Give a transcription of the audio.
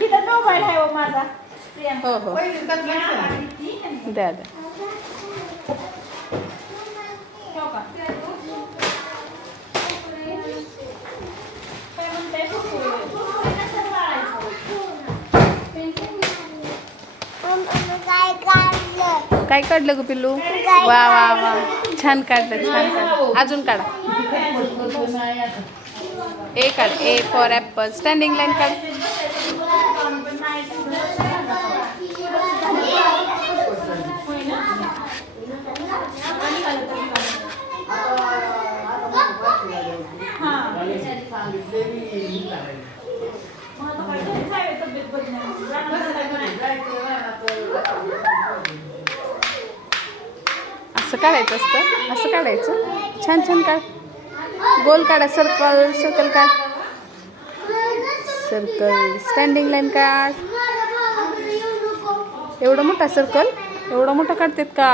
तिथं मोबाईल आहे हो माझा. हो हो द्या द्या. काय काढलं ग पिल्लू? वा वा वा छान काढलं छान काढलं. अजून काढा. ए काढ. A for Apple. Standing line काढ. असं काढायचं असतं. असं काढायचं. छान छान काढ. गोल काढा. सर्कल सर्कल काढ. सर्कल. स्टँडिंग लाईन काढ. एवढं मोठा सर्कल. एवढं मोठं काढतात का?